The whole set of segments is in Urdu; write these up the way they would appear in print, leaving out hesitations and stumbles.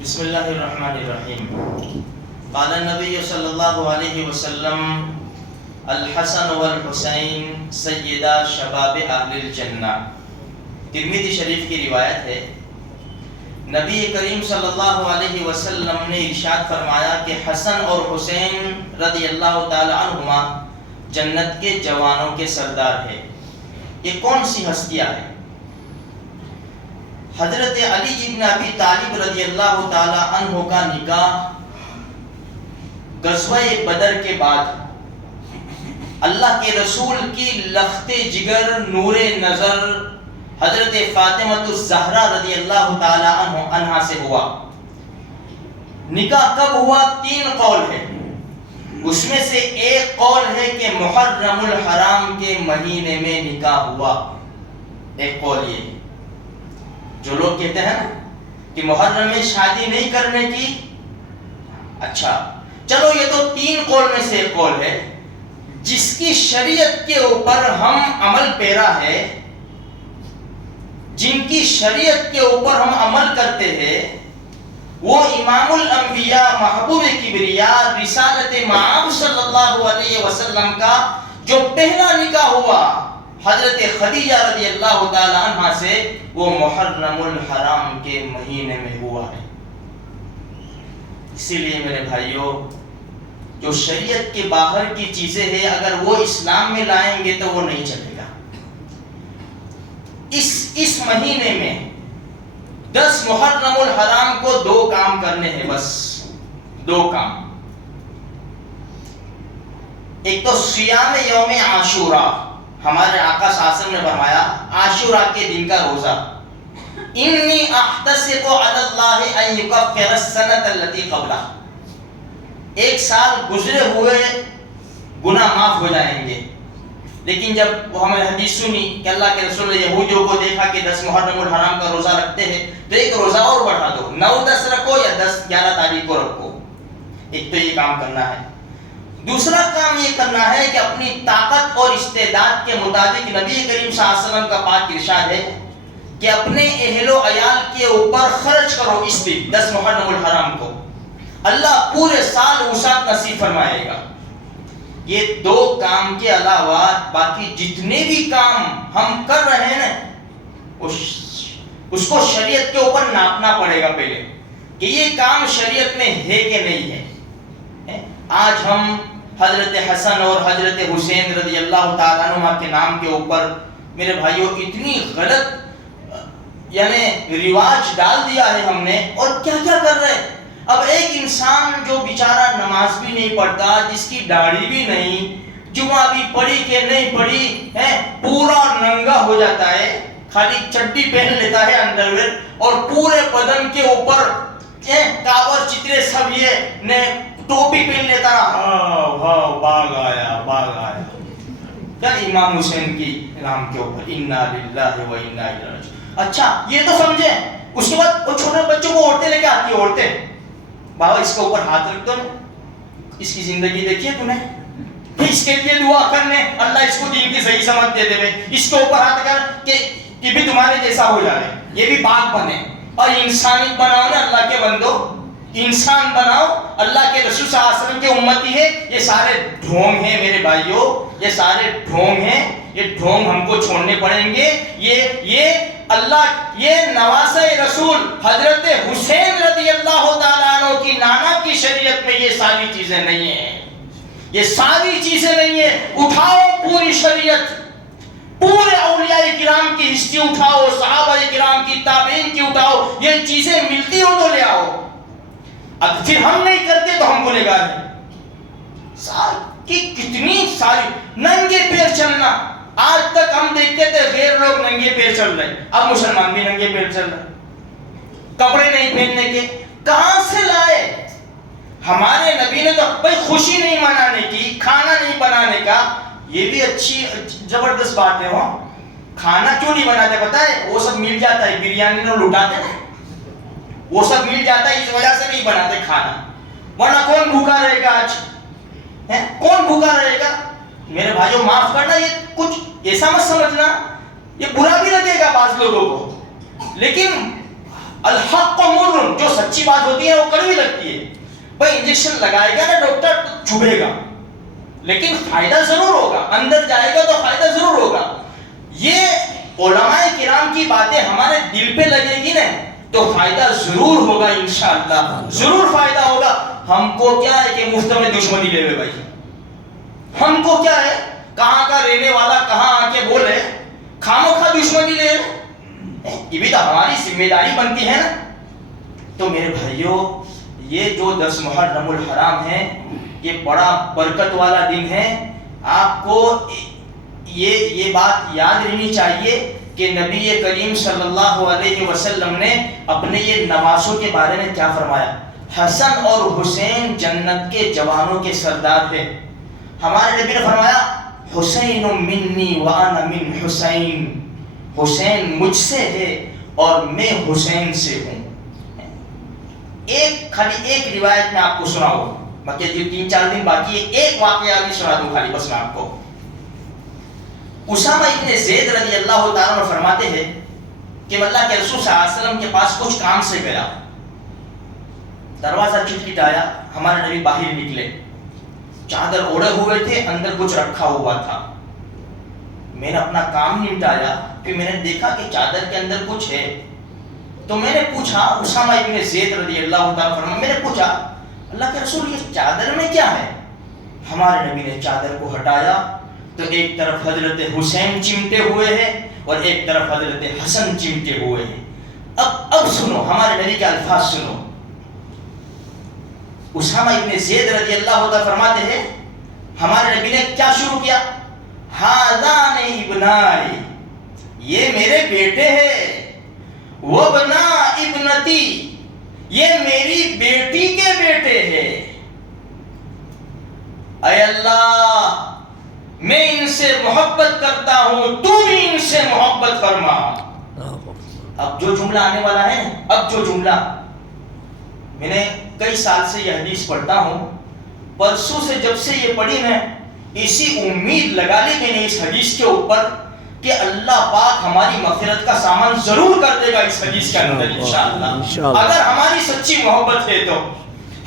بسم اللہ الرحمن الرحیم. قال النبی صلی اللہ علیہ وسلم الحسن والحسین سیدا شباب اہل الجنہ. ترمذی شریف کی روایت ہے. نبی کریم صلی اللہ علیہ وسلم نے ارشاد فرمایا کہ حسن اور حسین رضی اللہ تعالی عنہما جنت کے جوانوں کے سردار ہیں. یہ کون سی ہستیاں ہیں؟ حضرت علی ابن ابی طالب رضی اللہ تعالی عنہ کا نکاح غزوہ بدر کے بعد اللہ کے رسول کی لخت جگر نور نظر حضرت فاطمہ الزہرا رضی اللہ تعالی عنہا سے ہوا. نکاح کب ہوا؟ 3 قول ہے. اس میں سے ایک قول ہے کہ محرم الحرام کے مہینے میں نکاح ہوا. ایک قول یہ جو لوگ کہتے ہیں نا کہ محرم میں شادی نہیں کرنے کی، اچھا چلو یہ تو 3 قول میں سے ایک قول ہے. جس کی شریعت کے اوپر ہم عمل پیرا ہے، جن کی شریعت کے اوپر ہم عمل کرتے ہیں، وہ امام الانبیاء محبوب کبریا رسالت مآب صلی اللہ علیہ وسلم کا جو پہلا نکاح ہوا حضرت خدیجہ رضی اللہ تعالی عنہ سے، وہ محرم الحرام کے مہینے میں ہوا ہے. اسی لیے میرے بھائیوں، جو شریعت کے باہر کی چیزیں ہیں اگر وہ اسلام میں لائیں گے تو وہ نہیں چلے گا. اس مہینے میں 10 محرم الحرام کو 2 کام کرنے ہیں، بس 2 کام. ایک تو سیام یوم عاشورہ. ہمارے آقا صلی اللہ علیہ وسلم نے فرمایا عاشورہ کے دن کا روزہ، انی احتسب علی اللہ ان یکفر السنۃ التي قبلہ. 1 سال گزرے ہوئے گناہ معاف ہو جائیں گے. لیکن جب وہ ہمیں حدیث سنی کہ اللہ کے رسول نے یہودیوں کو دیکھا کہ 10 محرم الحرام کا روزہ رکھتے ہیں تو ایک روزہ اور بڑھا دو، 9-10 رکھو یا 10-11 تاریخ کو رکھو. ایک تو یہ کام کرنا ہے. دوسرا کام یہ کرنا ہے کہ اپنی طاقت اور استعداد کے مطابق نبی کریم صلی اللہ علیہ وسلم کا پاک ارشاد ہے کہ اپنے اہل و عیال کے اوپر خرچ کرو اس دن 10 محرم الحرام کو. اللہ پورے سال وسعت نصیب فرمائے گا. یہ 2 کام کے علاوہ باقی جتنے بھی کام ہم کر رہے ہیں نا، اس کو شریعت کے اوپر ناپنا پڑے گا پہلے کہ یہ کام شریعت میں ہے کہ نہیں ہے. آج ہم حضرت حسن اور حضرت حسین رضی اللہ تعالیٰ عنہ کے نام کے اوپر میرے بھائیوں اتنی غلط یعنی رواج ڈال دیا ہے ہم نے، اور کیا کیا کر رہے ہیں. اب ایک انسان جو بیچارہ نماز بھی نہیں پڑھتا، جس کی داڑھی بھی نہیں، جمعہ بھی پڑھی کہ نہیں پڑھی ہے، پورا ننگا ہو جاتا ہے، خالی چڈی پہن لیتا ہے انڈر ویئر، اور پورے بدن کے اوپر کاور چترے سب یہ نے ٹوپی پہن لیتا. ہاں باغ آیا باغ آیا. کیا امام حسین کی نام کے اوپر انا للہ و انا الیہ راجعون. اچھا یہ تو سمجھے. اس کے بعد وہ چھوٹے بچوں کو عورتیں لے کے آتی ہیں. عورتیں بابا اس کے اوپر ہاتھ رکھ دو نا، اس کی زندگی دیکھیے تو نے، اس کے لیے دعا کرنے اللہ اس کو دین کی صحیح سمجھ دے دے. اس کے اوپر ہاتھ کر کہ بھی تمہارے جیسا ہو جائے، یہ بھی باغ بنے. اور انسانیت بناؤ نا اللہ کے بندو، انسان بناؤ. اللہ کے رسول صلی اللہ علیہ وسلم کے امتی ہے. یہ سارے ڈھونگ ہیں میرے بھائیوں، یہ سارے ڈھونگ ہیں. یہ ڈھونگ ہم کو چھوڑنے پڑیں گے. یہ اللہ، یہ نواسہ رسول حضرت حسین رضی اللہ تعالیٰ عنہ کی نانا کی شریعت میں یہ ساری چیزیں نہیں ہیں. یہ ساری چیزیں نہیں ہیں. اٹھاؤ پوری شریعت، پورے اولیاء کرام کی ہسٹری اٹھاؤ، صحابہ کرام کی تابعین کی اٹھاؤ. یہ چیزیں ملتی ہو تو لے آؤ. اب پھر ہم نہیں کرتے تو ہم گنہگار گار ہیں. کتنی ساری ننگے پیر چلنا. آج تک ہم دیکھتے تھے غیر لوگ ننگے پیر چل رہے، اب مسلمان بھی ننگے پیر چل رہے. کپڑے نہیں پہننے کے کہاں سے لائے؟ ہمارے نبی نے تو بھائی خوشی نہیں منانے کی، کھانا نہیں بنانے کا. یہ بھی اچھی زبردست بات ہے. کھانا کیوں نہیں بناتے پتہ ہے؟ وہ سب مل جاتا ہے، بریانی نہ لٹاتے ہیں، وہ سب مل جاتا ہے، اس وجہ سے نہیں بناتے کھانا. ورنہ کون بھوکا رہے گا آج؟ کون بھوکا رہے گا؟ میرے بھائیوں معاف کرنا، یہ کچھ ایسا مت سمجھنا، یہ برا بھی لگے گا بعض لوگوں کو، لیکن الحق مر، جو سچی بات ہوتی ہے وہ کڑوی لگتی ہے. بھائی انجیکشن لگائے گا نا ڈاکٹر تو چبھے گا لیکن فائدہ ضرور ہوگا، اندر جائے گا تو فائدہ ضرور ہوگا. یہ علماء کرام کی باتیں ہمارے دل پہ لگے گی نا تو فائدہ ضرور ہوگا انشاءاللہ، ضرور فائدہ ہوگا. ہم کو کیا ہے کہ مفت میں دشمنی لے بھائی، ہم کو کیا ہے کہاں کا رہنے والا کہاں آ کے بولے خاموخواہ دشمنی لے، یہ بھی تو ہماری ذمہ داری بنتی ہے نا. تو میرے بھائیوں یہ جو 10 محرم الحرام ہے یہ بڑا برکت والا دن ہے. آپ کو یہ بات یاد رہنی چاہیے کہ نبی کریم صلی اللہ علیہ وسلم نے اپنے یہ نواسوں کے بارے میں کیا فرمایا. حسن اور حسین جنت کے جوانوں کے سردار تھے. ہمارے نبی نے فرمایا حسین منی وانا من حسین، حسین مجھ سے ہے اور میں حسین سے ہوں. خالی ایک روایت میں آپ کو سناؤں، باقی جو 3-4 دن باقی ہے ایک واقعہ بھی سنا دوں خالی بس میں آپ کو. اسامہ ابن زید رضی اللہ تعالیٰ عنہ فرماتے ہیں کہ اللہ کے رسول صلی اللہ علیہ وسلم کے پاس کچھ کام سے گیا، دروازہ کھٹکھٹایا، ہمارے نبی باہر نکلے، چادر اوڑے ہوئے تھے، اندر کچھ رکھا ہوا تھا. میں نے اپنا کام نمٹایا کہ میں نے دیکھا کہ چادر کے اندر کچھ ہے، تو میں نے پوچھا، اسامہ ابن زید رضی اللہ تعالیٰ عنہ میں نے پوچھا اللہ کے رسول یہ چادر میں کیا ہے؟ ہمارے نبی نے چادر کو ہٹایا تو ایک طرف حضرت حسین چمٹے ہوئے ہیں اور ایک طرف حضرت حسن چمٹے ہوئے ہیں. اب سنو ہمارے نبی کے الفاظ سنو. اسامہ ابن زید رضی اللہ تعالیٰ فرماتے ہیں ہمارے نبی نے کیا شروع کیا، ہذان ابنائی، یہ میرے بیٹے ہیں، وابنا ابنتی، یہ میری بیٹی کے بیٹے ہیں. اے اللہ میں ان سے محبت کرتا ہوں، تو بھی ان سے محبت فرما. اب جو جملہ آنے والا ہے، اب جو جملہ میں نے کئی سال سے یہ حدیث پڑھتا ہوں، پرسوں سے جب سے یہ پڑھی میں اسی امید لگا لی میں نے اس حدیث کے اوپر کہ اللہ پاک ہماری مغفرت کا سامان ضرور کر دے گا اس حدیث کے اندر انشاءاللہ. اگر ہماری سچی محبت ہے تو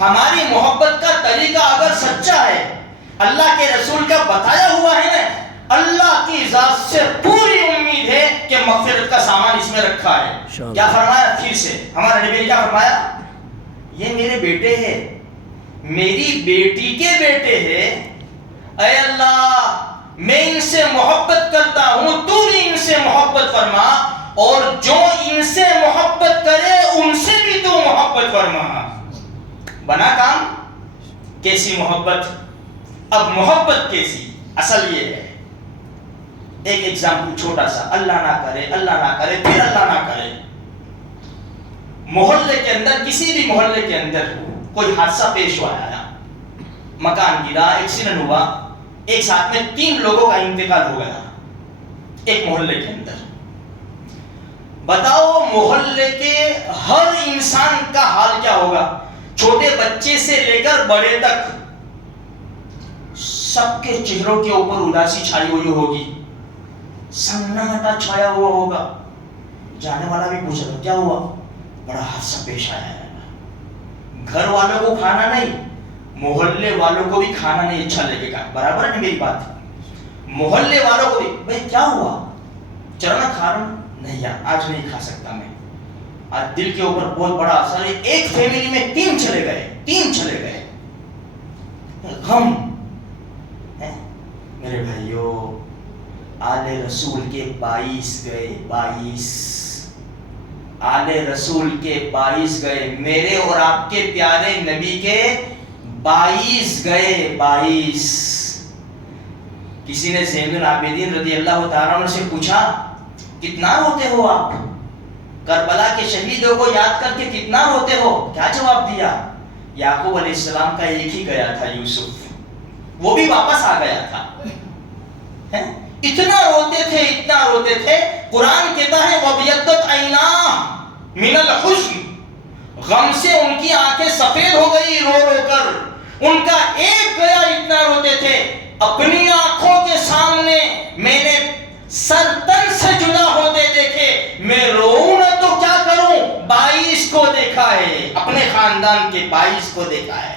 ہماری محبت کا طریقہ اگر سچا ہے، اللہ کے رسول کا بتایا ہوا ہے نا، اللہ کی ذات سے پوری امید ہے کہ مغفرت کا سامان اس میں رکھا ہے. کیا فرمایا پھر سے ہمارے نبی نے کیا فرمایا، یہ میرے بیٹے ہیں، میری بیٹی کے بیٹے ہیں. اے اللہ میں ان سے محبت کرتا ہوں، تو بھی ان سے محبت فرما، اور جو ان سے محبت کرے ان سے بھی تو محبت فرما. بنا کام؟ کیسی محبت؟ اب محبت کیسی؟ اصل یہ ہے، ایک ایگزامپل چھوٹا سا، اللہ نہ کرے پھر اللہ نہ کرے، محلے کے اندر کسی بھی محلے کے اندر کوئی حادثہ پیش ہوا ہے، مکان گرا، ایکسیڈنٹ ہوا، ایک ساتھ میں 3 لوگوں کا انتقال ہو گیا ایک محلے کے اندر. بتاؤ محلے کے ہر انسان کا حال کیا ہوگا؟ چھوٹے بچے سے لے کر بڑے تک سب کے چہروں کے اوپر اداسی چھائی ہوئی ہوگی، سناٹا چھایا ہوا ہوگا. جانے والا بھی پوچھ رہا کیا ہوا؟ بڑا حادثہ پیش آیا ہے. گھر والوں کو کھانا نہیں، محلے والوں کو بھی کھانا نہیں اچھا لگے گا. برابر ہے میری بات؟ محلے والوں کو بھی بھائی کیا ہوا؟ چلو میں کھا رہا ہوں، نہیں یار آج نہیں کھا سکتا میں، آج دل کے اوپر بہت بڑا اثر ہے. ایک فیملی میں 3 چلے گئے، غم. میرے بھائیوں آل رسول کے 22 گئے، 22 آل رسول کے 22 گئے، میرے اور آپ کے پیارے نبی کے 22 گئے، 22. کسی نے زین العابدین رضی اللہ تعالیٰ عنہ سے پوچھا کتنا روتے ہو آپ؟ کربلا کے شہیدوں کو یاد کر کے کتنا روتے ہو؟ کیا جواب دیا؟ یعقوب علیہ السلام کا ایک ہی گیا تھا، یوسف، وہ بھی واپس آ گیا تھا. اتنا روتے تھے. قرآن کہتا ہے وَبْيَضَّتْ عَيْنَاهُ مِنَ الْحُزْنِ، غم سے ان کی آنکھیں سفید ہو گئی رو کر. ان کا ایک گیا، اتنا روتے تھے. اپنی آنکھوں کے سامنے میں نے سر تن سے جدا ہوتے دیکھے، میں روؤں نہ تو کیا کروں؟ 22 خاندان کے 22 کو دیکھا ہے۔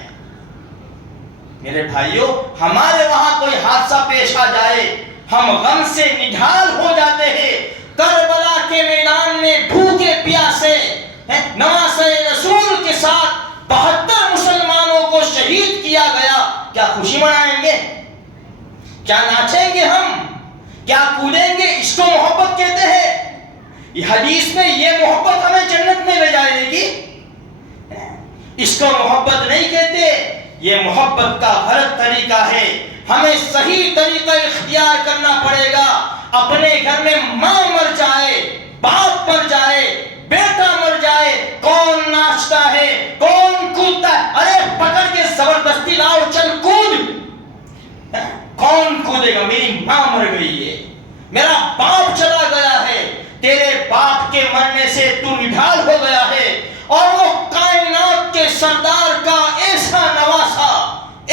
میرے بھائیوں، ہمارے وہاں کوئی حادثہ پیش آ جائے ہم غم سے نڈھال ہو جاتے ہیں۔ کربلا کے میدان میں بھوکے پیاسے نواسۂ رسول کے ساتھ 72 مسلمانوں کو شہید کیا گیا، کیا خوشی منائیں گے؟ کیا ناچیں گے ہم؟ کیا کودیں گے؟ اس کو محبت کہتے ہیں؟ یہ حدیث میں یہ محبت ہمیں جنت میں لے جائے گی؟ اس کو محبت نہیں کہتے، یہ محبت کا غلط طریقہ ہے۔ ہمیں صحیح طریقہ اختیار کرنا پڑے گا۔ اپنے گھر میں ماں مر جائے، باپ مر جائے، بیٹا مر جائے، کون ناچتا ہے، کون کودتا ہے؟ ارے پکڑ کے زبردستی لاؤ، چل کود۔ کون کودے گا؟ میری ماں مر گئی ہے، میرا باپ چلا گیا ہے، تیرے باپ کے مرنے سے تو نڈھال ہو گیا ہے، اور وہ کائنات کے سردار کا ایسا نواسا،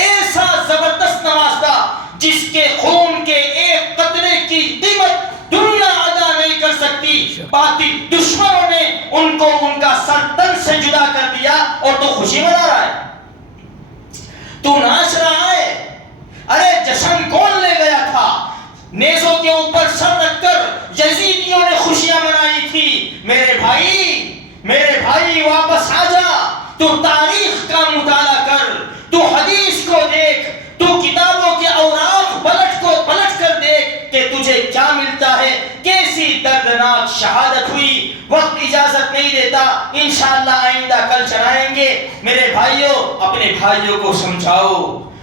ایسا زبردست نواسا جس کے خون کے ایک قطرے کی قیمت دنیا ادا نہیں کر سکتی، باطل دشمنوں نے ان کو ان کا سر تن سے جدا کر دیا، اور تو خوشی منا رہا ہے، تو ناچ رہا ہے۔ ارے جشن کون لے گیا تھا؟ نیزوں کے اوپر سر رکھ کر یزیدیوں نے خوشیاں منائی تھی۔ میرے بھائی واپس آ جا، تو تاریخ کا مطالعہ کر، تو حدیث کو دیکھ، تو کتابوں کے اوراق پلٹ کر دیکھ کہ تجھے کیا ملتا ہے، کیسی دردناک شہادت ہوئی۔ وقت اجازت نہیں دیتا، انشاءاللہ آئندہ کل چلائیں گے۔ میرے بھائیوں، اپنے بھائیوں کو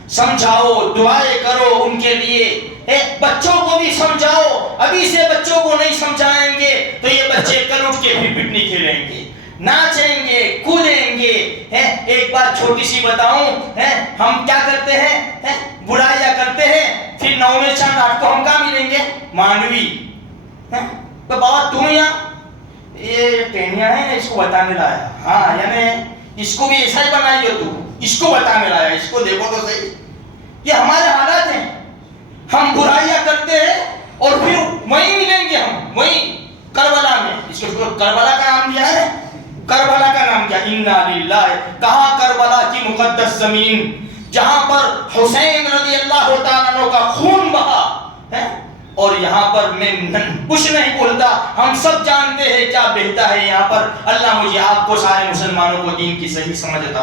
سمجھاؤ، دعائیں کرو ان کے لیے، بچوں کو بھی سمجھاؤ۔ ابھی سے بچوں کو نہیں سمجھائیں گے تو یہ بچے کل اٹھ کے پھر پٹنی کھیلیں گے، ناچیں گے، کودیں گے۔ ایک بات چھوٹی سی بتاؤں، ہم کیا کرتے ہیں؟ برائیاں کرتے ہیں، پھر 9ویں چاند 8 کو ہم کہاں ملیں گے؟ مانوی۔ تو بات تم یہاں یہ ٹینیاں ہیں، اس کو بتانے لایا، ہاں یعنی اس کو بھی ایسا ہی بنائی ہو، تو اس کو بتانے لایا، اس کو دیکھو تو صحیح۔ یہ ہمارے حالات ہیں، ہم برائیاں کرتے ہیں اور پھر وہیں ملیں گے، ہم وہیں کربلا میں۔ اس کو کربلا کا نام دیا ہے، کربلا کا نام کیا؟ انا للہ۔ کہاں؟ کربلا کی مقدس زمین، جہاں پر حسین رضی اللہ تعالیٰ عنہ کا خون بہا ہے، اور یہاں پر میں کچھ نہیں بولتا، ہم سب جانتے ہیں کیا بہتا ہے یہاں پر۔ اللہ مجھے آپ کو سارے مسلمانوں کو دین کی صحیح سمجھ عطا